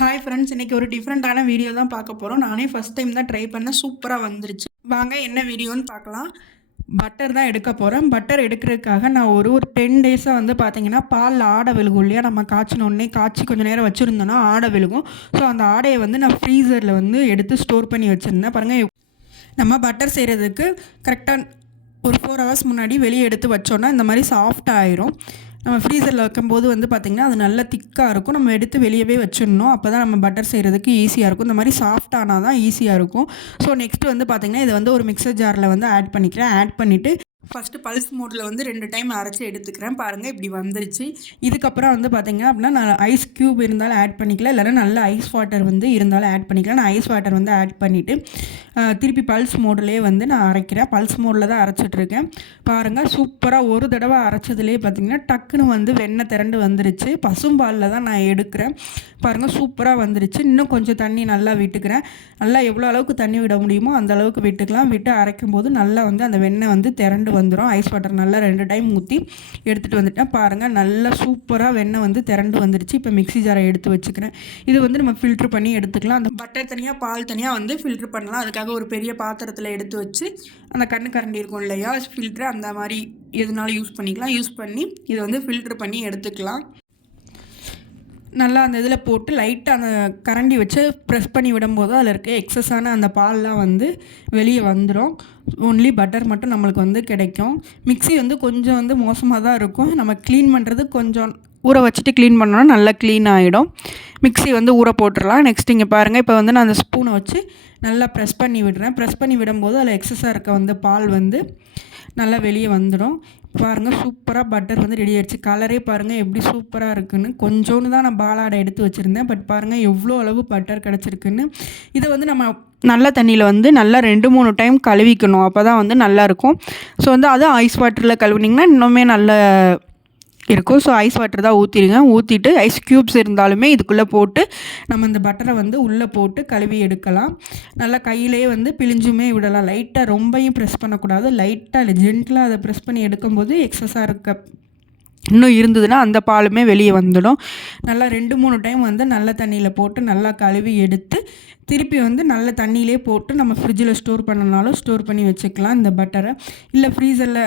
Hi friends, இன்றைக்கி ஒரு டிஃப்ரெண்ட்டான வீடியோ தான் பார்க்க போகிறோம். நானே ஃபஸ்ட் டைம் தான் ட்ரை பண்ணேன். சூப்பராக வந்துருச்சு. வாங்க என்ன வீடியோன்னு பார்க்கலாம். பட்டர் தான் எடுக்க போகிறேன். பட்டர் எடுக்கிறதுக்காக நான் ஒரு 10 டேஸாக வந்து பார்த்தீங்கன்னா பால் ஆடை விழுகும் இல்லையா, நம்ம காய்ச்சினோடனே காய்ச்சி கொஞ்சம் நேரம் வச்சுருந்தோன்னா ஆடை விழுகும். ஸோ அந்த ஆடையை வந்து நான் ஃப்ரீசரில் வந்து எடுத்து ஸ்டோர் பண்ணி வச்சுருந்தேன். பாருங்கள், நம்ம பட்டர் செய்கிறதுக்கு கரெக்டாக ஒரு 4 ஹவர்ஸ் முன்னாடி வெளியே எடுத்து வச்சோன்னா இந்த மாதிரி சாஃப்டாக ஆயிரும். நம்ம ஃப்ரீசரில் வைக்கும்போது வந்து பார்த்திங்கன்னா அது நல்லா திக்காக இருக்கும். நம்ம எடுத்து வெளியவே வச்சிடணும். அப்போ தான் நம்ம பட்டர் செய்கிறதுக்கு ஈஸியாக இருக்கும். இந்த மாதிரி சாஃப்டானால் தான் ஈஸியாக இருக்கும். ஸோ நெக்ஸ்ட்டு வந்து பார்த்திங்கன்னா இதை வந்து ஒரு மிக்சர் ஜாரில் வந்து ஆட் பண்ணிக்கிறேன். ஆட் பண்ணிவிட்டு ஃபஸ்ட்டு பல்ஸ் மோடில் வந்து 2 டைம் அரைச்சி எடுத்துக்கிறேன். பாருங்கள், இப்படி வந்துருச்சு. இதுக்கப்புறம் வந்து பார்த்திங்க அப்படின்னா நான் ஐஸ் க்யூப் இருந்தாலும் ஆட் பண்ணிக்கலாம், இல்லைனா நல்ல ஐஸ் வாட்டர் வந்து இருந்தாலும் ஆட் பண்ணிக்கலாம். நான் ஐஸ் வாட்டர் வந்து ஆட் பண்ணிவிட்டு திருப்பி பல்ஸ் மோட்லேயே வந்து நான் அரைக்கிறேன். பல்ஸ் மோடில் தான் அரைச்சிட்ருக்கேன். பாருங்கள், சூப்பராக ஒரு தடவை அரைச்சதுலேயே பார்த்திங்கன்னா டக்குன்னு வந்து வெண்ணெய் திரண்டு வந்துருச்சு. பசும்பாலில் தான் நான் எடுக்கிறேன். பாருங்கள், சூப்பராக வந்துருச்சு. இன்னும் கொஞ்சம் தண்ணி நல்லா விட்டுக்கிறேன். நல்லா எவ்வளோ அளவுக்கு தண்ணி விட முடியுமோ அந்த அளவுக்கு விட்டுக்கலாம். விட்டு அரைக்கும் போது நல்லா வந்து அந்த வெண்ணெய் வந்து திரண்டு வந்துடும். ஐஸ் வாட்டர் நல்லா 2 டைம் ஊற்றி எடுத்துகிட்டு வந்துட்டேன். பாருங்கள், நல்லா சூப்பராக வெண்ணெய் வந்து திரண்டு வந்துருச்சு. இப்போ மிக்ஸி ஜாரை எடுத்து வச்சுக்கிறேன். இது வந்து நம்ம ஃபில்ட்ரு பண்ணி எடுத்துக்கலாம். அந்த பட்டர் தனியாக பால் தனியாக வந்து ஃபில்ட்ரு பண்ணலாம். அதுக்காக ஒரு பெரிய பாத்திரத்தில் எடுத்து வச்சு அந்த கண்ணு கரண்டி இருக்கும் இல்லையா, ஃபில்ட்ரு அந்த மாதிரி எதுனாலும் யூஸ் பண்ணிக்கலாம். யூஸ் பண்ணி இதை வந்து ஃபில்ட்ரு பண்ணி எடுத்துக்கலாம். நல்லா அந்த இதில் போட்டு லைட்டாக அந்த கரண்டி வச்சு ப்ரெஸ் பண்ணி விடும்போது அதில் இருக்க எக்ஸஸான அந்த பால்லாம் வந்து வெளியே வந்துடும். ஒன்லி பட்டர் மட்டும் நம்மளுக்கு வந்து கிடைக்கும். மிக்ஸி வந்து கொஞ்சம் வந்து மோசமாக தான் இருக்கும். நம்ம க்ளீன் பண்ணுறது கொஞ்சம் ஊற வச்சுட்டு க்ளீன் பண்ணோன்னா நல்லா க்ளீன் ஆகிடும். மிக்ஸி வந்து ஊற போட்டுடலாம். நெக்ஸ்ட் இங்கே பாருங்கள், இப்போ வந்து நான் அந்த ஸ்பூனை வச்சு நல்லா ப்ரெஸ் பண்ணி விடுறேன். ப்ரெஸ் பண்ணி விடும்போது அதில் எக்ஸஸாக இருக்க வந்து பால் வந்து நல்லா வெளியே வந்துடும். பாருங்கள், சூப்பராக பட்டர் வந்து ரெடி ஆகிடுச்சு. கலரே பாருங்கள் எப்படி சூப்பராக இருக்குன்னு. கொஞ்சோன்னு தான் நான் பாலாடை எடுத்து வச்சுருந்தேன். பட் பாருங்கள் எவ்வளோ அளவு பட்டர் கிடச்சிருக்குன்னு. இதை வந்து நம்ம நல்ல தண்ணியில் வந்து நல்லா 2-3 டைம் கழுவிக்கணும். அப்போ தான் வந்து நல்லாயிருக்கும். ஸோ வந்து அதுவும் ஐஸ் வாட்டரில் கழுவுனிங்கன்னா இன்னுமே நல்ல இருக்கும். ஸோ ஐஸ் வாட்டர் தான் ஊற்றிடுங்க. ஊற்றிட்டு ஐஸ் க்யூப்ஸ் இருந்தாலுமே இதுக்குள்ளே போட்டு நம்ம இந்த பட்டரை வந்து உள்ளே போட்டு கழுவி எடுக்கலாம். நல்லா கையிலேயே வந்து பிழிஞ்சுமே விடலாம். லைட்டாக ரொம்பையும் ப்ரெஸ் பண்ணக்கூடாது. லைட்டாக இல்லை, ஜென்டிலாக அதை ப்ரெஸ் பண்ணி எடுக்கும்போது எக்ஸஸாக இருக்க இன்னும் இருந்ததுன்னா அந்த பாலுமே வெளியே வந்துடும். நல்லா 2-3 டைம் வந்து நல்ல தண்ணியில் போட்டு நல்லா கழுவி எடுத்து திருப்பி வந்து நல்ல தண்ணியிலே போட்டு நம்ம ஃப்ரிட்ஜில் ஸ்டோர் பண்ணனாலும் ஸ்டோர் பண்ணி வச்சுக்கலாம் இந்த பட்டரை. இல்லை ஃப்ரீசரில்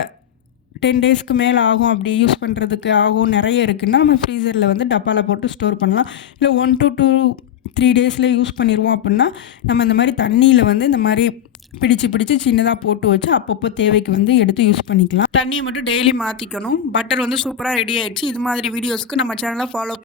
10 டேஸ்க்கு மேலே ஆகும், அப்படி யூஸ் பண்ணுறதுக்கு ஆகும், நிறைய இருக்குதுன்னா நம்ம ஃப்ரீசரில் வந்து டப்பாவில் போட்டு ஸ்டோர் பண்ணலாம். இல்லை 1 to 2-3 டேஸில் யூஸ் பண்ணிடுவோம் அப்படின்னா நம்ம இந்த மாதிரி தண்ணியில் வந்து இந்த மாதிரி பிடிச்சி சின்னதாக போட்டு வச்சு அப்பப்போ தேவைக்கு வந்து எடுத்து யூஸ் பண்ணிக்கலாம். தண்ணியை மட்டும் டெய்லி மாற்றிக்கணும். பட்டர் வந்து சூப்பராக ரெடி ஆகிடுச்சு. இது மாதிரி வீடியோஸ்க்கு நம்ம சேனலை ஃபாலோ